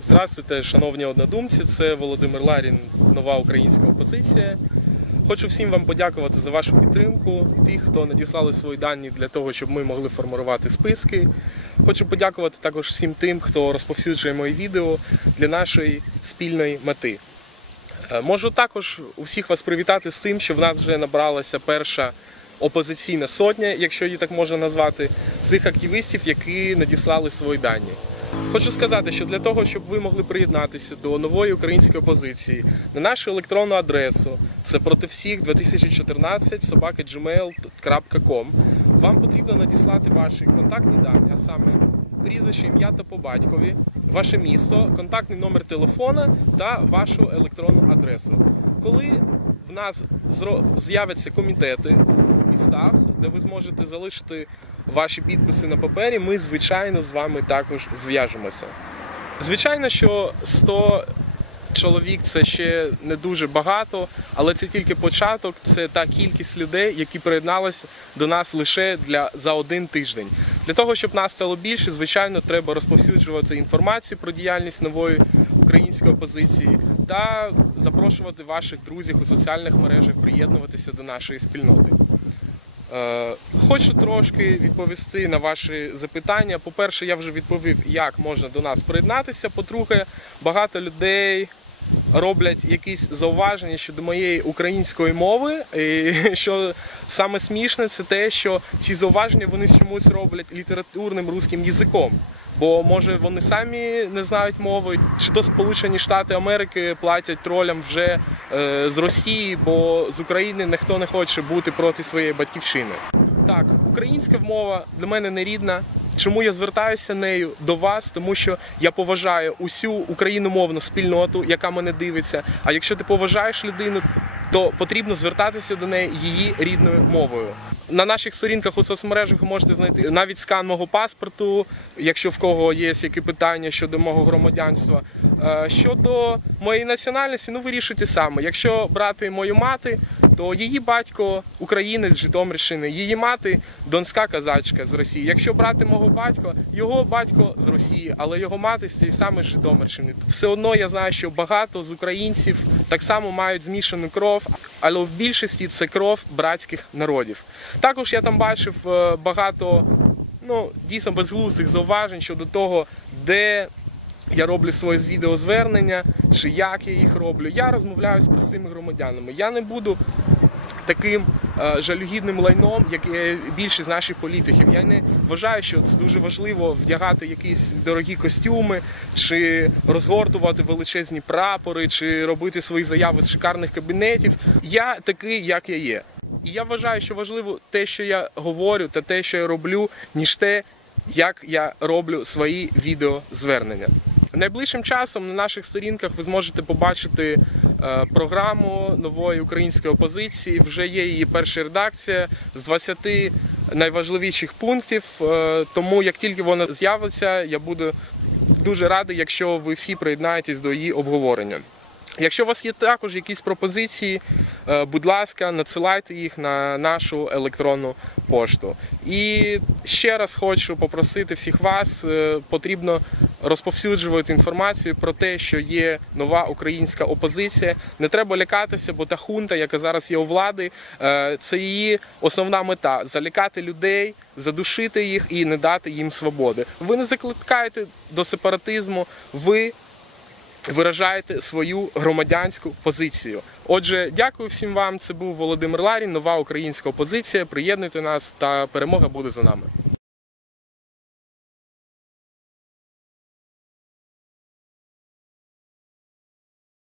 Здравствуйте, шановні однодумці. Це Володимир Ларін, нова українська опозиція. Хочу всім вам подякувати за вашу підтримку, тих, хто надіслали свої дані для того, щоб ми могли формувати списки. Хочу подякувати також всім тим, хто розповсюджує мої відео для нашої спільної мети. Е, Можу також усіх вас привітати з тим, що в нас вже набралася перша опозиційна сотня, якщо її так можна назвати, цих активістів, які надіслали свої дані. Хочу сказати, що для того, щоб ви могли приєднатися до нової української опозиції на нашу електронну адресу, це проти всіх 2014 собака.gmail.com, вам потрібно надіслати ваші контактні дані, а саме прізвище, ім'я та по батькові, ваше місто, контактний номер телефона та вашу електронну адресу. Коли в нас з'являться комітети у містах, де ви зможете залишити ваші підписи на папері, ми, звичайно, з вами також зв'яжемося. Звичайно, що 100 чоловік це ще не дуже багато, але це тільки початок. Це та кількість людей, які приєдналися до нас лише для за один тиждень. Для того, щоб нас стало більше, звичайно, треба розповсюджувати інформацію про діяльність нової української опозиції та запрошувати ваших друзів у соціальних мережах приєднуватися до нашої спільноти. Е, Хочу трошки відповісти на ваші запитання. По-перше, я вже відповів, як можна до нас приєднатися. По-друге, багато людей роблять якісь зауваження щодо моєї української мови. І що саме смішне, це те, що ці зауваження вони чомусь роблять літературним русським язиком. Бо може вони самі не знають мови, чи то Сполучені Штати Америки платять тролям вже е, з Росії, бо з України ніхто не хоче бути проти своєї батьківщини. Так, українська мова для мене не рідна. Чому я звертаюся нею до вас? Тому що я поважаю усю україномовну спільноту, яка мене дивиться. А якщо ти поважаєш людину, то потрібно звертатися до неї її рідною мовою. На наших сторінках у соцмережах ви можете знайти навіть скан мого паспорту, якщо в кого є які питання щодо мого громадянства. Е, Щодо моєї національності, ну вирішуйте саме. Якщо брати мою мати, то її батько українець з Житомирщини, її мати донська казачка з Росії. Якщо брати мого батька, його батько з Росії, але його мати з тієї саме з Житомирщини. Все одно я знаю, що багато з українців так само мають змішану кров, але в більшості це кров братських народів. Також я там бачив е, багато ну, дійсно безглуздих зауважень щодо того, де я роблю свої відеозвернення, чи як я їх роблю. Я розмовляю з простими громадянами. Я не буду таким е, жалюгідним лайном, як є більшість наших політиків. Я не вважаю, що це дуже важливо вдягати якісь дорогі костюми, чи розгортувати величезні прапори, чи робити свої заяви з шикарних кабінетів. Я такий, як я є. І я вважаю, що важливо те, що я говорю, та те, що я роблю, ніж те, як я роблю свої відеозвернення. Найближчим часом на наших сторінках ви зможете побачити е, програму нової української опозиції. Вже є її перша редакція з 20 найважливіших пунктів. Е, Тому як тільки вона з'явиться, я буду дуже радий, якщо ви всі приєднаєтесь до її обговорення. Якщо у вас є також якісь пропозиції, е, будь ласка, надсилайте їх на нашу електронну пошту. І ще раз хочу попросити всіх вас, е, потрібно розповсюджувати інформацію про те, що є нова українська опозиція. Не треба лякатися, бо та хунта, яка зараз є у влади, е, це її основна мета залякати людей, задушити їх і не дати їм свободи. Ви не закликаєте до сепаратизму. Ви виражаєте свою громадянську позицію. Отже, дякую всім вам. Це був Володимир Ларін, нова українська опозиція. Приєднуйте нас, та перемога буде за нами.